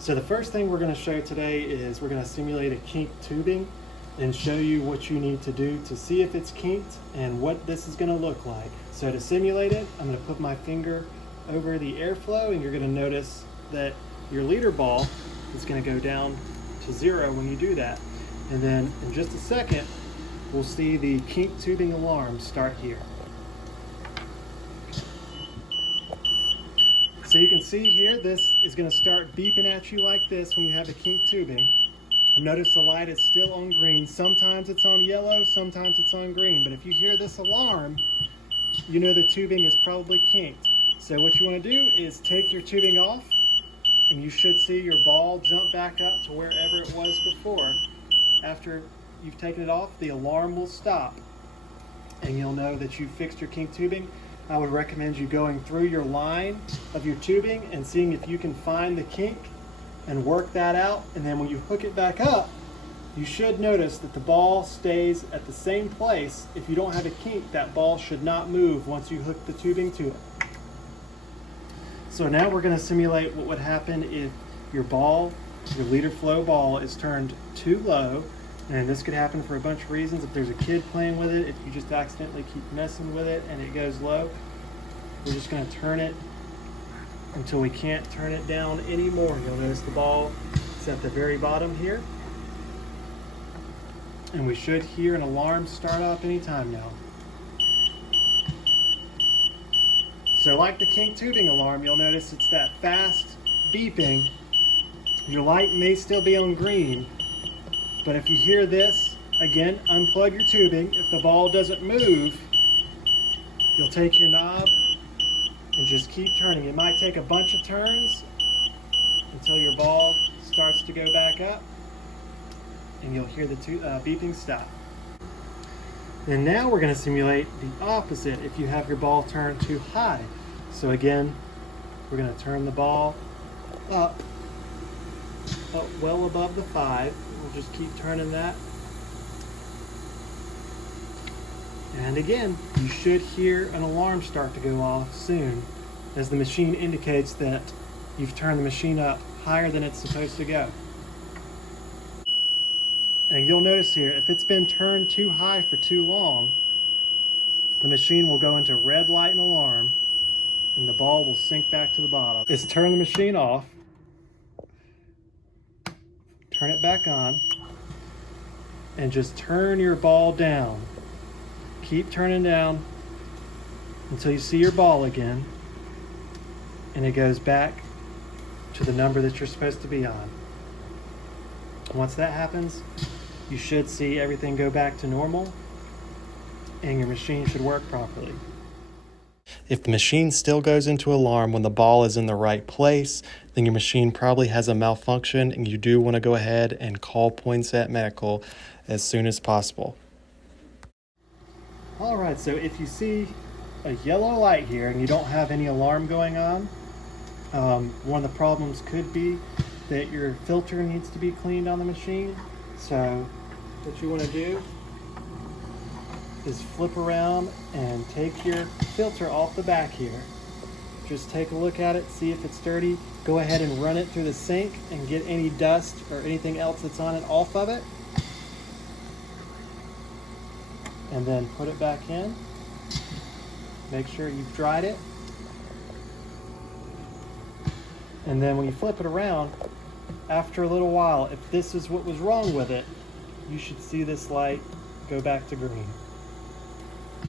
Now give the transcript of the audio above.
So the first thing we're going to show today is we're going to simulate a kinked tubing and show you what you need to do to see if it's kinked and what this is going to look like. So to simulate it, I'm going to put my finger over the airflow, and you're going to notice that your leader ball is going to go down to 0 when you do that. And then in just a second, we'll see the kinked tubing alarm start here. So you can see here, this is going to start beeping at you like this when you have a kinked tubing. Notice the light is still on green. Sometimes it's on yellow, sometimes it's on green. But if you hear this alarm, you know the tubing is probably kinked. So what you want to do is take your tubing off, and you should see your ball jump back up to wherever it was before. After you've taken it off, the alarm will stop, and you'll know that you fixed your kinked tubing. I would recommend you going through your line of your tubing and seeing if you can find the kink and work that out. And then when you hook it back up, you should notice that the ball stays at the same place. If you don't have a kink, that ball should not move once you hook the tubing to it. So now we're going to simulate what would happen if your ball, your leader flow ball, is turned too low. And this could happen for a bunch of reasons. If there's a kid playing with it, if you just accidentally keep messing with it and it goes low, we're just going to turn it until we can't turn it down anymore. You'll notice the ball is at the very bottom here. And we should hear an alarm start up anytime now. So like the kinked tubing alarm, you'll notice it's that fast beeping. Your light may still be on green, but if you hear this, again, unplug your tubing. If the ball doesn't move, you'll take your knob and just keep turning. It might take a bunch of turns until your ball starts to go back up, and you'll hear the beeping stop. And now we're going to simulate the opposite if you have your ball turned too high. So again, we're going to turn the ball up well above the 5. We'll just keep turning that. And again, you should hear an alarm start to go off soon, as the machine indicates that you've turned the machine up higher than it's supposed to go. And you'll notice here, if it's been turned too high for too long, the machine will go into red light and alarm, and the ball will sink back to the bottom. Let's turn the machine off. Turn it back on, and just turn your ball down. Keep turning down until you see your ball again, and it goes back to the number that you're supposed to be on. Once that happens, you should see everything go back to normal, and your machine should work properly. If the machine still goes into alarm when the ball is in the right place, then your machine probably has a malfunction, and you do want to go ahead and call Poinsett Medical as soon as possible. All right, so if you see a yellow light here and you don't have any alarm going on, one of the problems could be that your filter needs to be cleaned on the machine. So what you want to do is flip around and take your filter off the back here. Just take a look at it, see if it's dirty. Go ahead and run it through the sink and get any dust or anything else that's on it off of it. And then put it back in. Make sure you've dried it. And then when you flip it around, after a little while, if this is what was wrong with it, you should see this light go back to green.